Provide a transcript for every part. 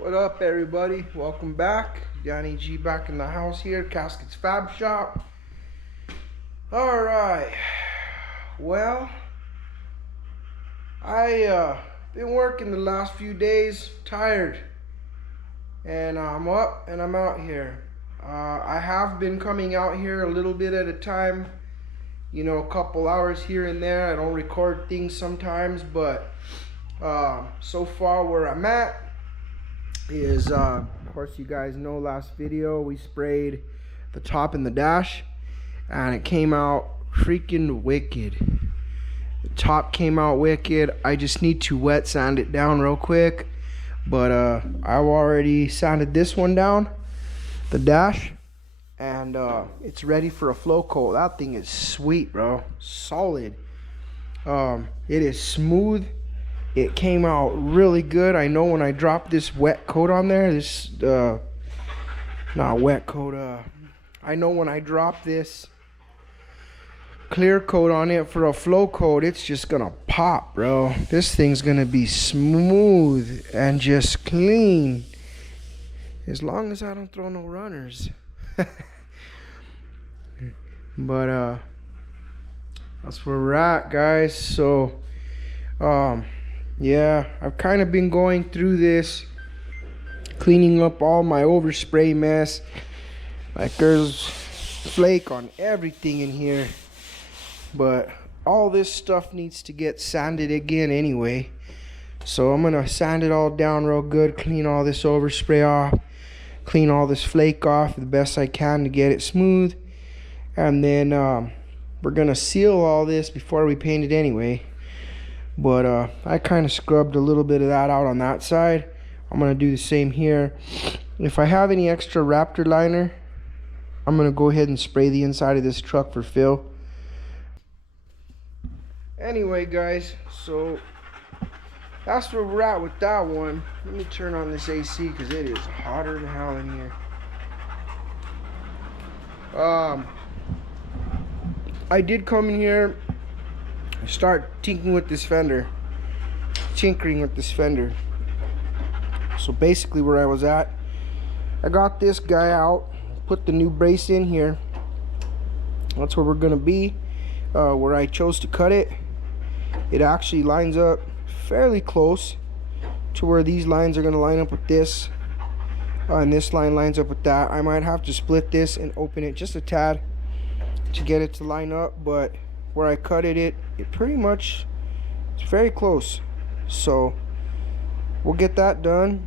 What up, everybody? Welcome back. Danny G back in the house here, CASKET'S Fab Shop. Alright. Well, I been working the last few days, tired. And I'm up and I'm out here. I have been coming out here a little bit at a time. You know, a couple hours here and there. I don't record things sometimes, but so far where I'm at is of course, you guys know, last video we sprayed the top and the dash and it came out freaking wicked. The top came out wicked. I just need to wet sand it down real quick, but I've already sanded this one down, the dash, and it's ready for a flow coat. That thing is sweet, bro. Solid. It is smooth. It came out really good. I know when I drop this wet coat on there, this not wet coat, I know when I drop this clear coat on it for a flow coat, it's just gonna pop, bro. This thing's gonna be smooth and just clean, as long as I don't throw no runners. But that's where we're at, guys. So yeah, I've kind of been going through this, cleaning up all my overspray mess. Like, there's flake on everything in here, but all this stuff needs to get sanded again anyway. So I'm gonna sand it all down real good, clean all this overspray off, clean all this flake off the best I can to get it smooth, and then we're gonna seal all this before we paint it anyway. But I kind of scrubbed a little bit of that out on that side. I'm gonna do the same here. If I have any extra Raptor liner, I'm gonna go ahead and spray the inside of this truck for fill. Anyway, guys, so that's where we're at with that one. Let me turn on this AC because it is hotter than hell in here. I did come in here, start tinkering with this fender. So basically where I was at, I got this guy out, put the new brace in here. That's where we're gonna be. Where I chose to cut it, it actually lines up fairly close to where these lines are gonna line up with this, and this line lines up with that. I might have to split this and open it just a tad to get it to line up, but where I cut it pretty much, it's very close. So we'll get that done.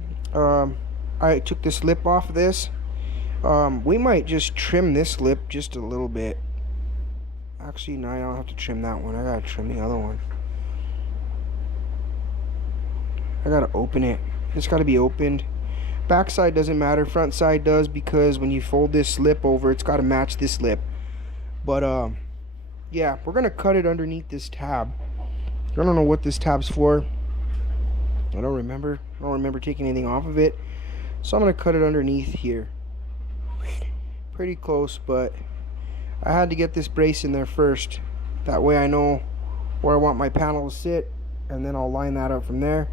I took this lip off of this. We might just trim this lip just a little bit. Actually, no, I don't have to trim that one. I gotta trim the other one. I gotta open it. It's gotta be opened. Backside doesn't matter, front side does, because when you fold this lip over, it's gotta match this lip. But yeah, we're gonna cut it underneath this tab. I don't know what this tab's for. I don't remember taking anything off of it. So I'm gonna cut it underneath here. Pretty close, but I had to get this brace in there first. That way I know where I want my panel to sit, and then I'll line that up from there.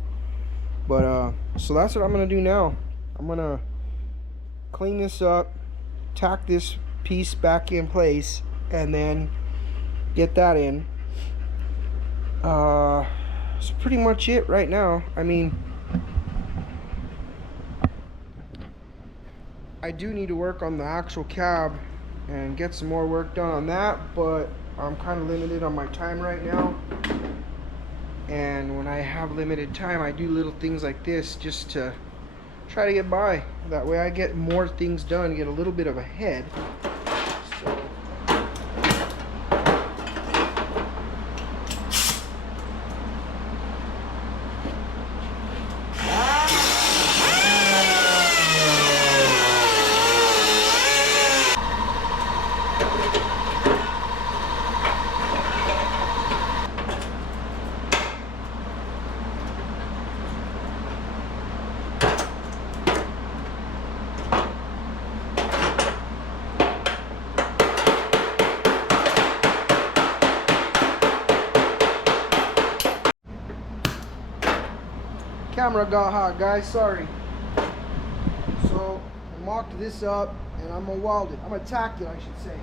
But so that's what I'm gonna do now. I'm gonna clean this up, tack this piece back in place, and then get that in. That's pretty much it right now. I mean, I do need to work on the actual cab and get some more work done on that, but I'm kind of limited on my time right now. And when I have limited time, I do little things like this just to try to get by. That way I get more things done, get a little bit of a head. So camera got hot, guys, sorry. mocked this up, and I'm gonna weld it. I'm gonna tack it, I should say.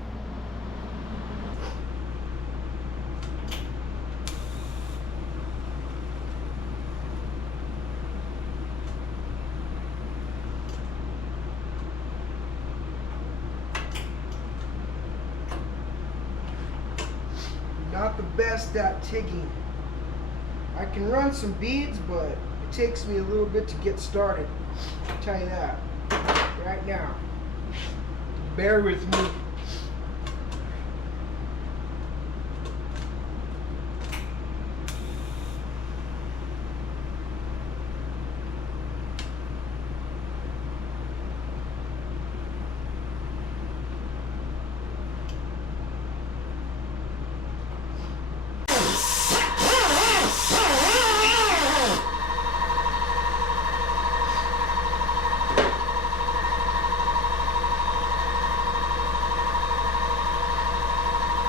Not the best at TIGging. I can run some beads, but it takes me a little bit to get started. I'll tell you that right now. Bear with me.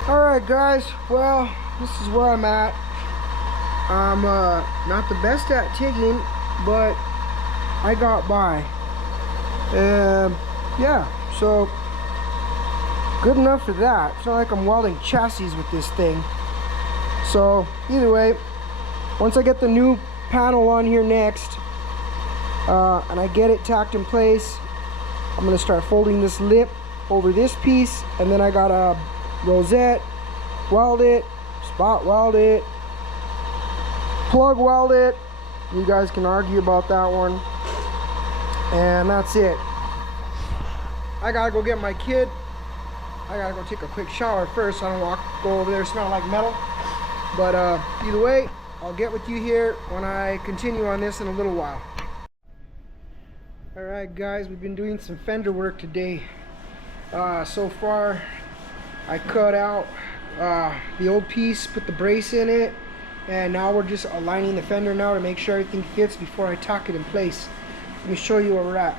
Alright guys, well, this is where I'm at. I'm not the best at TIGging, but I got by. Yeah, so good enough for that. It's not like I'm welding chassis with this thing. So either way, once I get the new panel on here next, and I get it tacked in place, I'm gonna start folding this lip over this piece, and then I got a rosette, weld it, spot weld it, plug weld it. You guys can argue about that one, and that's it. I gotta go get my kid. I gotta go take a quick shower first so I don't go over there smell like metal. But either way, I'll get with you here when I continue on this in a little while. Alright guys, we've been doing some fender work today. So far I cut out the old piece, put the brace in it, and now we're just aligning the fender now to make sure everything fits before I tack it in place. Let me show you where we're at.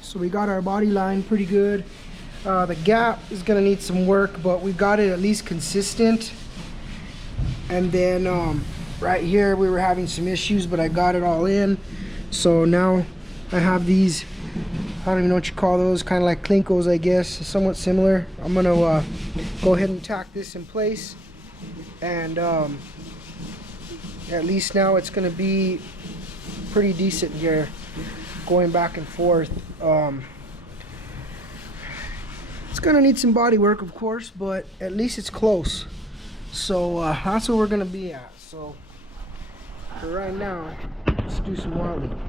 So we got our body line pretty good. The gap is gonna need some work, but we got it at least consistent. And then right here we were having some issues, but I got it all in. So now I have these, I don't even know what you call those, kind of like Klinkos, I guess, somewhat similar. I'm gonna go ahead and tack this in place, and at least now it's gonna be pretty decent here, going back and forth. It's gonna need some body work, of course, but at least it's close. So that's where we're gonna be at. So for right now, let's do some welding.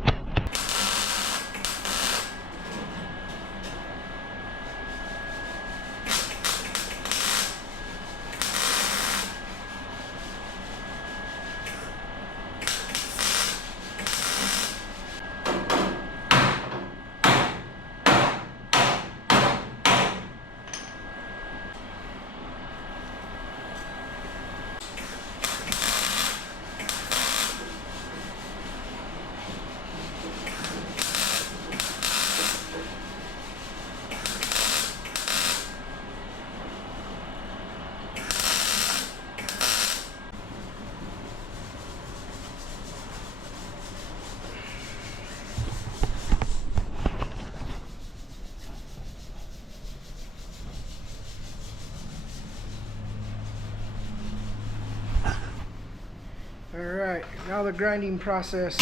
Alright, now the grinding process.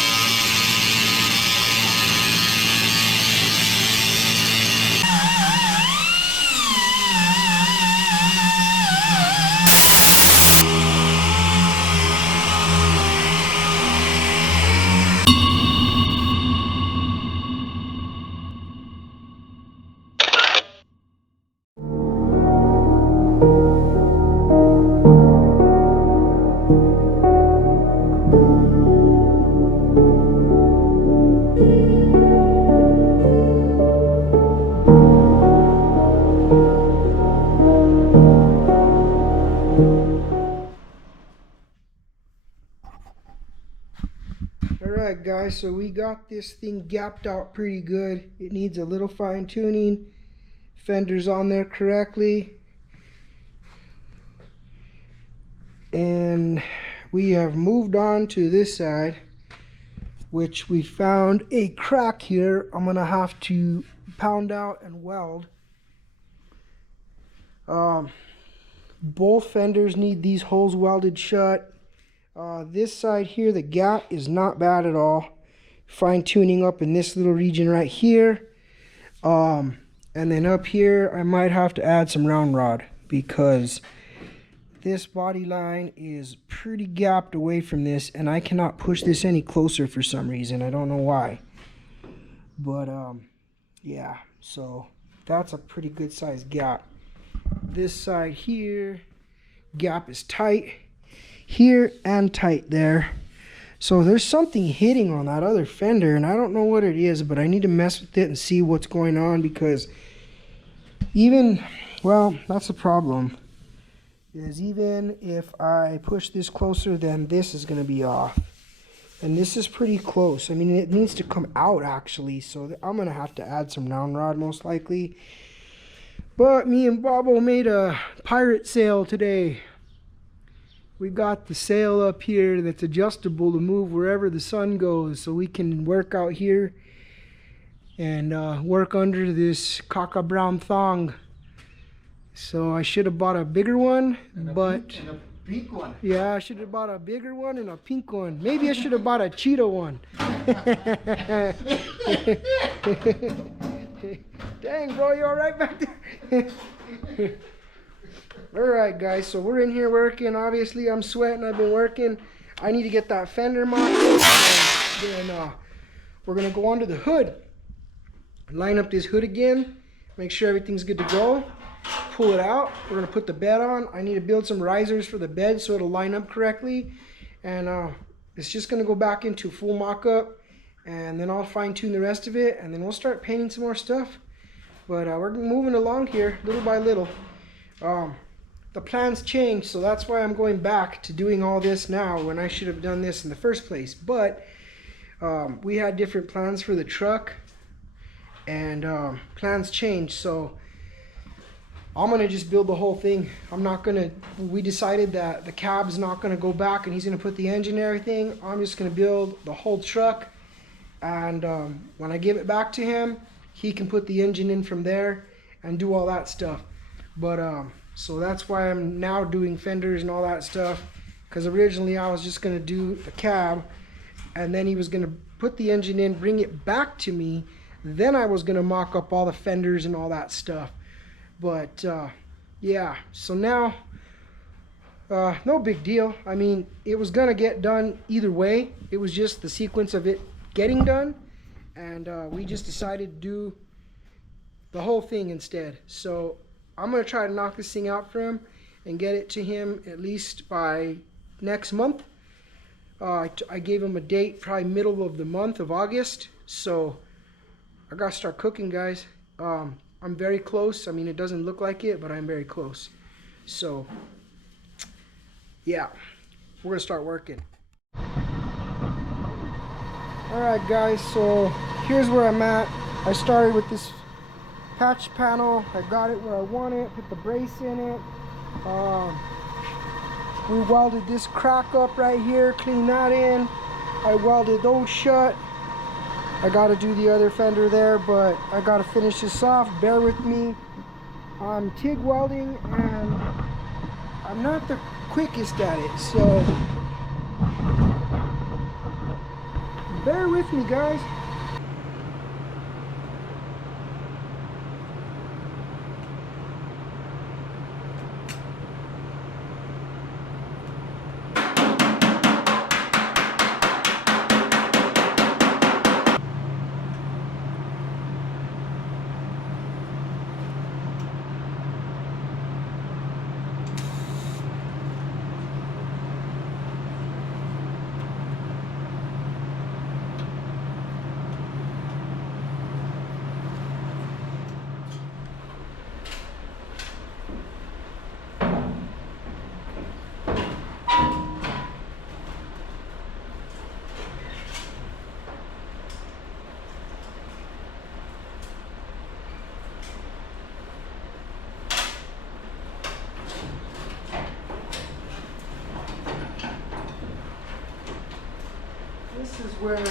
Alright guys, so we got this thing gapped out pretty good. It needs a little fine tuning. Fender's on there correctly. And we have moved on to this side, which we found a crack here. I'm gonna have to pound out and weld. Both fenders need these holes welded shut. This side here, the gap is not bad at all. Fine tuning up in this little region right here. And then up here, I might have to add some round rod because this body line is pretty gapped away from this, and I cannot push this any closer for some reason. I don't know why. But yeah, so that's a pretty good sized gap. This side here, gap is tight here and tight there. So there's something hitting on that other fender, and I don't know what it is, but I need to mess with it and see what's going on, because well, that's the problem, is even if I push this closer, then this is going to be off. And this is pretty close. I mean, it needs to come out actually, so I'm going to have to add some round rod most likely. But me and Bobo made a pirate sail today. We got the sail up here that's adjustable to move wherever the sun goes, so we can work out here and work under this caca brown thong. So I should have bought a bigger one, but and a pink one. Yeah, I should have bought a bigger one and a pink one. Maybe I should have bought a cheetah one. Dang, bro, you all right back there? All right, guys, so we're in here working. Obviously, I'm sweating. I've been working. I need to get that fender mocked, and then we're going to go under the hood. Line up this hood again. Make sure everything's good to go. Pull it out. We're going to put the bed on. I need to build some risers for the bed so it'll line up correctly. And it's just going to go back into full mock-up. And then I'll fine-tune the rest of it. And then we'll start painting some more stuff. But we're moving along here little by little. The plans changed, so that's why I'm going back to doing all this now when I should have done this in the first place. But we had different plans for the truck, and plans changed, so I'm gonna just build the whole thing. We decided that the cab's not gonna go back and he's gonna put the engine and everything. I'm just gonna build the whole truck, and when I give it back to him, he can put the engine in from there and do all that stuff. But so that's why I'm now doing fenders and all that stuff, because originally I was just gonna do the cab, and then he was gonna put the engine in, bring it back to me, then I was gonna mock up all the fenders and all that stuff. But yeah, so now no big deal. I mean, it was gonna get done either way. It was just the sequence of it getting done, and we just decided to do the whole thing instead. So I'm gonna try to knock this thing out for him and get it to him at least by next month. I gave him a date, probably middle of the month of August. So I gotta start cooking, guys. I'm very close. I mean, it doesn't look like it, but I'm very close. So yeah, we're gonna start working. All right, guys, so here's where I'm at. I started with this patch panel. I got it where I want it, put the brace in it. We welded this crack up right here, clean that in. I welded those shut. I gotta do the other fender there, but I gotta finish this off. Bear with me. I'm TIG welding and I'm not the quickest at it, so bear with me, guys. where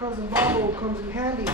Cousin Bobo comes in handy.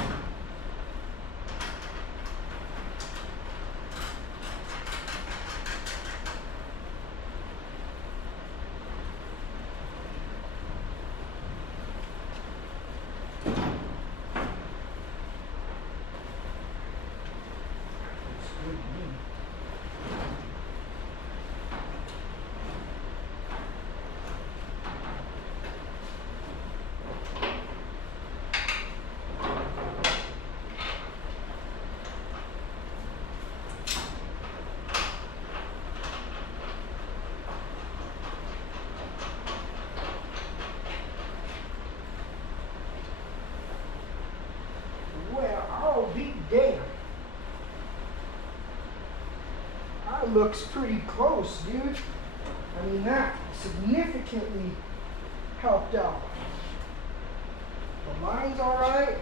Well, I'll be damned. That looks pretty close, dude. I mean, that significantly helped out. The line's alright.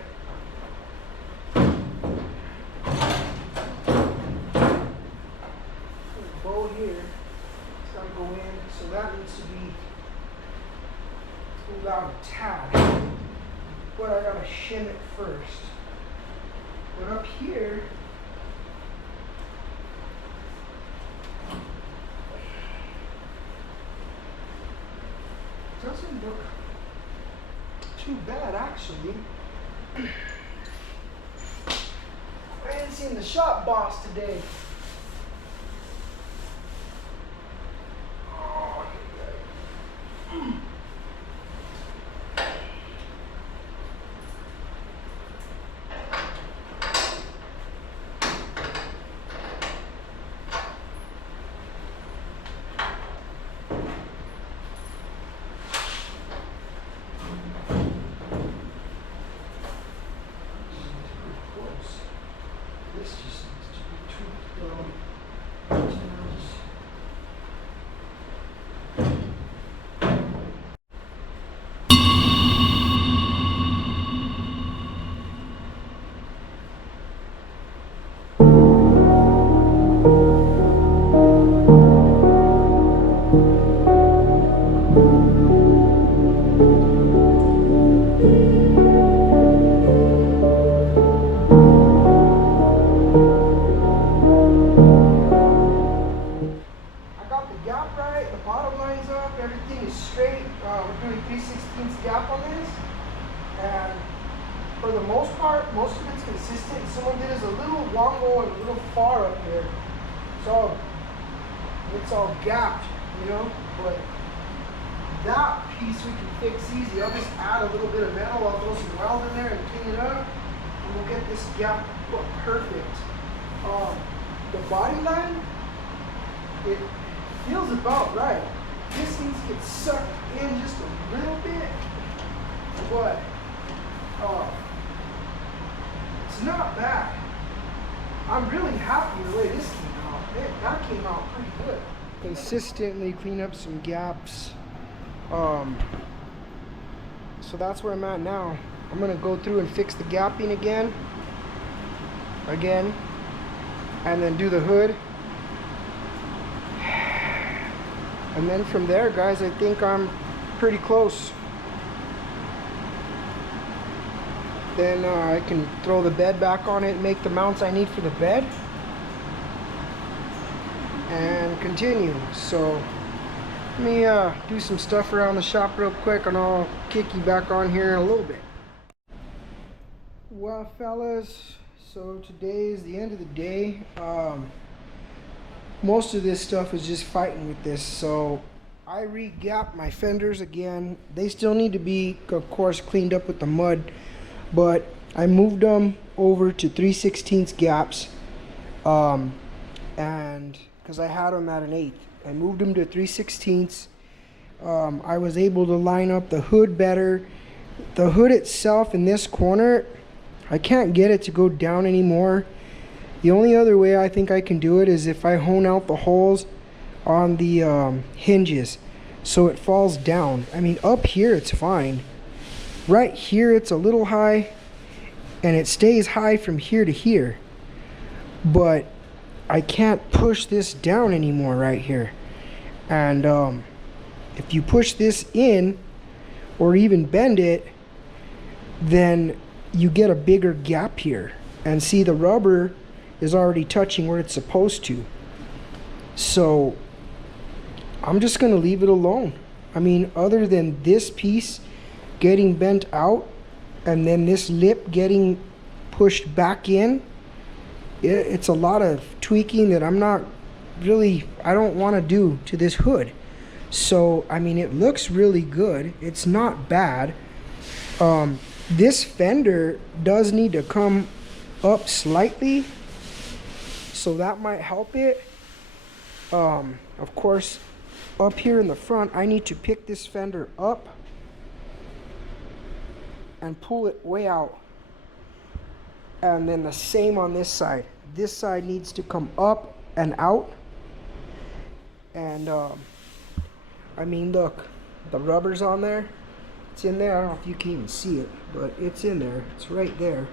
Bow here. It's gotta go in, so that needs to be pulled out a tad. But I gotta shim it first. But up here, doesn't look too bad actually. I ain't seen the shop boss today. Oh, this just needs to be tweaked down. We're doing 3/16 gap on this, and for the most part, most of it's consistent. Some of it is a little wongo and a little far up here, so it's all gapped, you know. But that piece we can fix easy. I'll just add a little bit of metal. I'll throw some weld in there and clean it up, and we'll get this gap perfect. The body line, it feels about right. This needs to get sucked in just a little bit, but it's not bad. I'm really happy the way this came out. That came out pretty good. Consistently clean up some gaps. So that's where I'm at now. I'm gonna go through and fix the gapping again, and then do the hood. And then from there, guys, I think I'm pretty close. Then I can throw the bed back on it and make the mounts I need for the bed. And continue. So let me do some stuff around the shop real quick, and I'll kick you back on here in a little bit. Well, fellas, so today is the end of the day. Most of this stuff is just fighting with this. So I re-gapped my fenders again. They still need to be, of course, cleaned up with the mud, but I moved them over to 3/16 gaps, and because I had them at an 1/8, I moved them to 3/16. I was able to line up the hood better. The hood itself in this corner, I can't get it to go down anymore. The only other way I think I can do it is if I hone out the holes on the hinges so it falls down. I mean, up here it's fine. Right here it's a little high, and it stays high from here to here. But I can't push this down anymore right here. And if you push this in, or even bend it, then you get a bigger gap here. And see, the rubber is already touching where it's supposed to. So I'm just gonna leave it alone. I mean, other than this piece getting bent out and then this lip getting pushed back in, it's a lot of tweaking that I don't want to do to this hood. So I mean, it looks really good, it's not bad. This fender does need to come up slightly, so that might help it. Of course, up here in the front, I need to pick this fender up and pull it way out. And then the same on this side. This side needs to come up and out. And I mean, look, the rubber's on there. It's in there. I don't know if you can even see it, but it's in there. It's right there.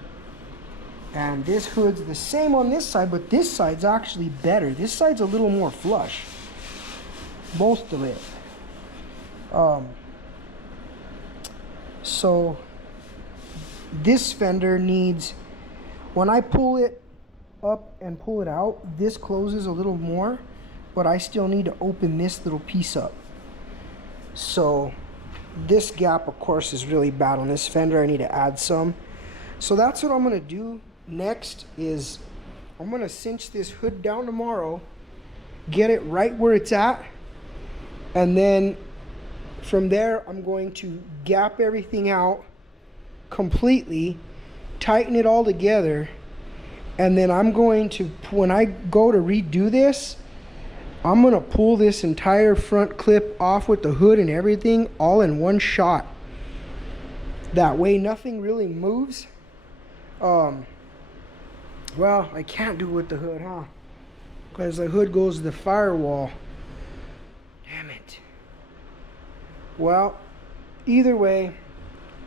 And this hood's the same on this side, but this side's actually better. This side's a little more flush. Both of it. So this fender needs, when I pull it up and pull it out, this closes a little more, but I still need to open this little piece up. So this gap, of course, is really bad on this fender. I need to add some. So that's what I'm gonna do next. Is I'm gonna cinch this hood down tomorrow, get it right where it's at, and then from there I'm going to gap everything out completely, tighten it all together, and then I'm going to, when I go to redo this, I'm gonna pull this entire front clip off with the hood and everything all in one shot. That way nothing really moves. Well, I can't do it with the hood, huh? Because the hood goes to the firewall. Damn it. Well, either way,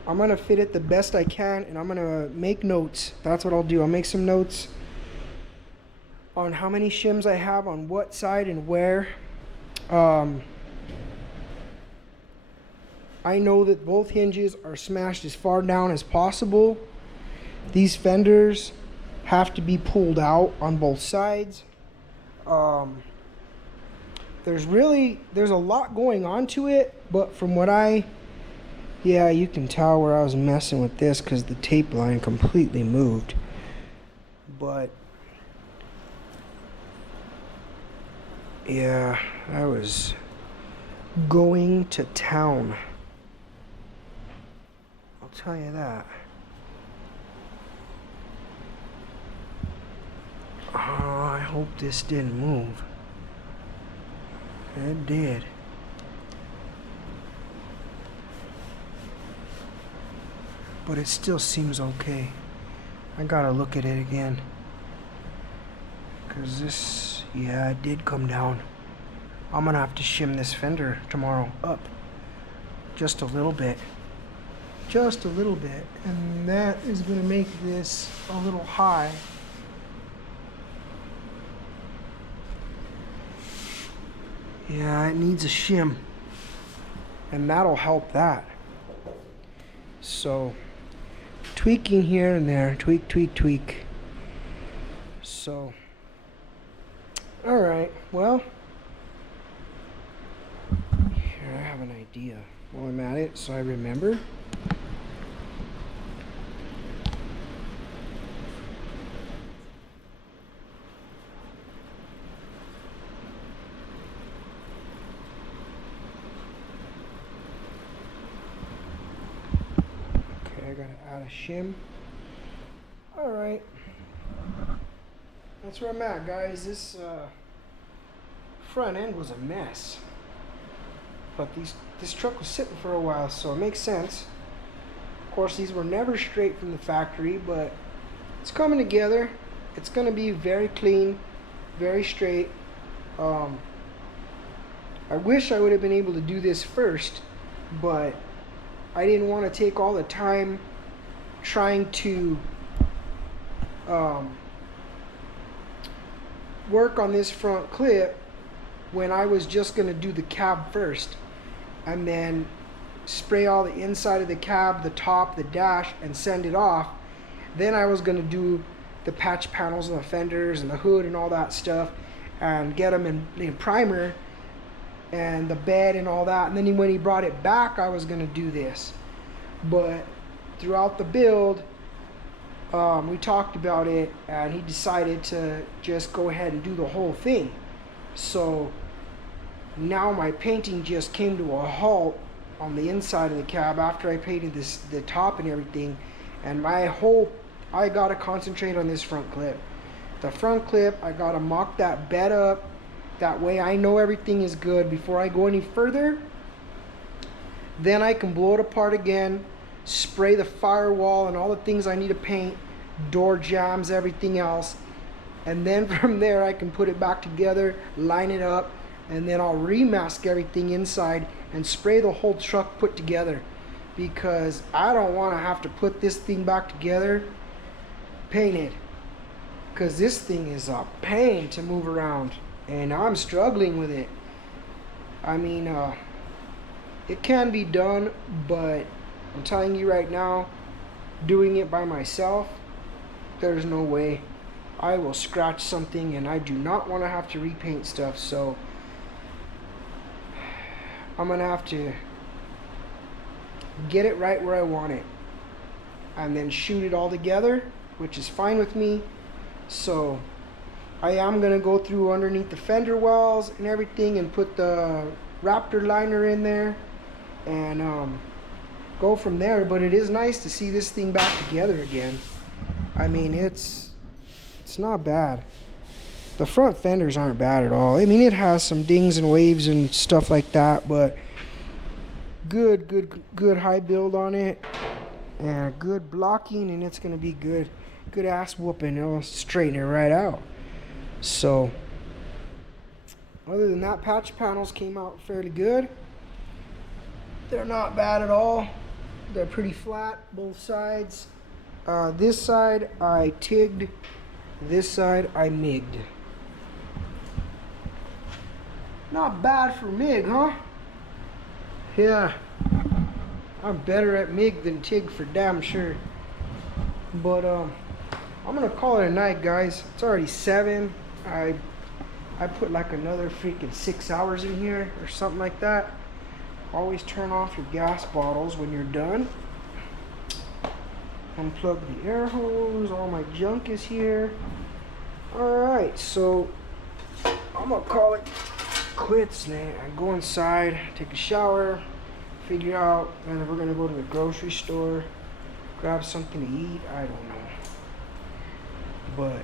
I'm gonna fit it the best I can, and I'm gonna make notes. That's what I'll do. I'll make some notes on how many shims I have on what side and where. I know that both hinges are smashed as far down as possible. These fenders have to be pulled out on both sides. There's a lot going on to it, but from what yeah, you can tell where I was messing with this because the tape line completely moved. But yeah, I was going to town, I'll tell you that. Oh, I hope this didn't move. It did. But it still seems okay. I gotta look at it again. Cause this, yeah, it did come down. I'm gonna have to shim this fender tomorrow up. Just a little bit. Just a little bit. And that is gonna make this a little high. Yeah, it needs a shim. And that'll help that. So, tweaking here and there. Tweak, tweak, tweak. So, alright, well, here I have an idea while I'm at it, so I remember. Okay, I gotta add a shim. Alright. That's where I'm at, guys. This front end was a mess, but this truck was sitting for a while, so it makes sense. Of course, these were never straight from the factory, but it's coming together. It's going to be very clean, very straight. I wish I would have been able to do this first, but I didn't want to take all the time trying to work on this front clip when I was just going to do the cab first, and then spray all the inside of the cab, the top, the dash, and send it off. Then I was going to do the patch panels and the fenders and the hood and all that stuff, and get them in primer and the bed and all that. And then when he brought it back, I was going to do this. But throughout the build, we talked about it, and he decided to just go ahead and do the whole thing. So now my painting just came to a halt on the inside of the cab after I painted the top and everything. And I gotta concentrate on this front clip. The front clip, I gotta mock that bed up. That way I know everything is good before I go any further. Then I can blow it apart again, spray the firewall and all the things I need to paint, door jambs, everything else. And then from there I can put it back together, line it up, and then I'll remask everything inside and spray the whole truck put together, because I don't want to have to put this thing back together painted, because this thing is a pain to move around and I'm struggling with it. I mean, it can be done, but I'm telling you right now, doing it by myself, there's no way. I will scratch something, and I do not want to have to repaint stuff. So I'm gonna have to get it right where I want it and then shoot it all together, which is fine with me. So I am gonna go through underneath the fender wells and everything and put the Raptor liner in there and go from there. But it is nice to see this thing back together again. I mean, it's not bad. The front fenders aren't bad at all. I mean, it has some dings and waves and stuff like that, but good high build on it, and good blocking, and it's gonna be good ass whooping. It'll straighten it right out. So other than that, patch panels came out fairly good. They're not bad at all. They're pretty flat, both sides. This side I tigged, this side I migged. Not bad for MIG, huh? Yeah, I'm better at MIG than TIG for damn sure. But I'm gonna call it a night, guys. It's already 7. I put like another freaking 6 hours in here or something like that. Always turn off your gas bottles when you're done. Unplug the air hose. All my junk is here. Alright, so I'm gonna call it quits now. I go inside, take a shower, figure out whether we're gonna go to the grocery store, grab something to eat. I don't know, but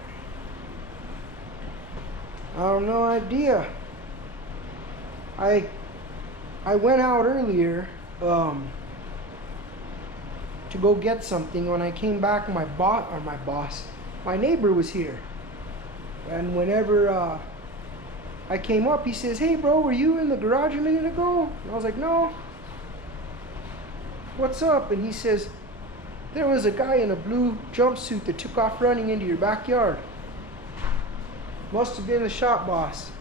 I have no idea. I went out earlier to go get something. When I came back, my neighbor was here, and whenever I came up, he says, "Hey bro, were you in the garage a minute ago?" And I was like, "No." "What's up?" And he says, "There was a guy in a blue jumpsuit that took off running into your backyard. Must have been the shop boss."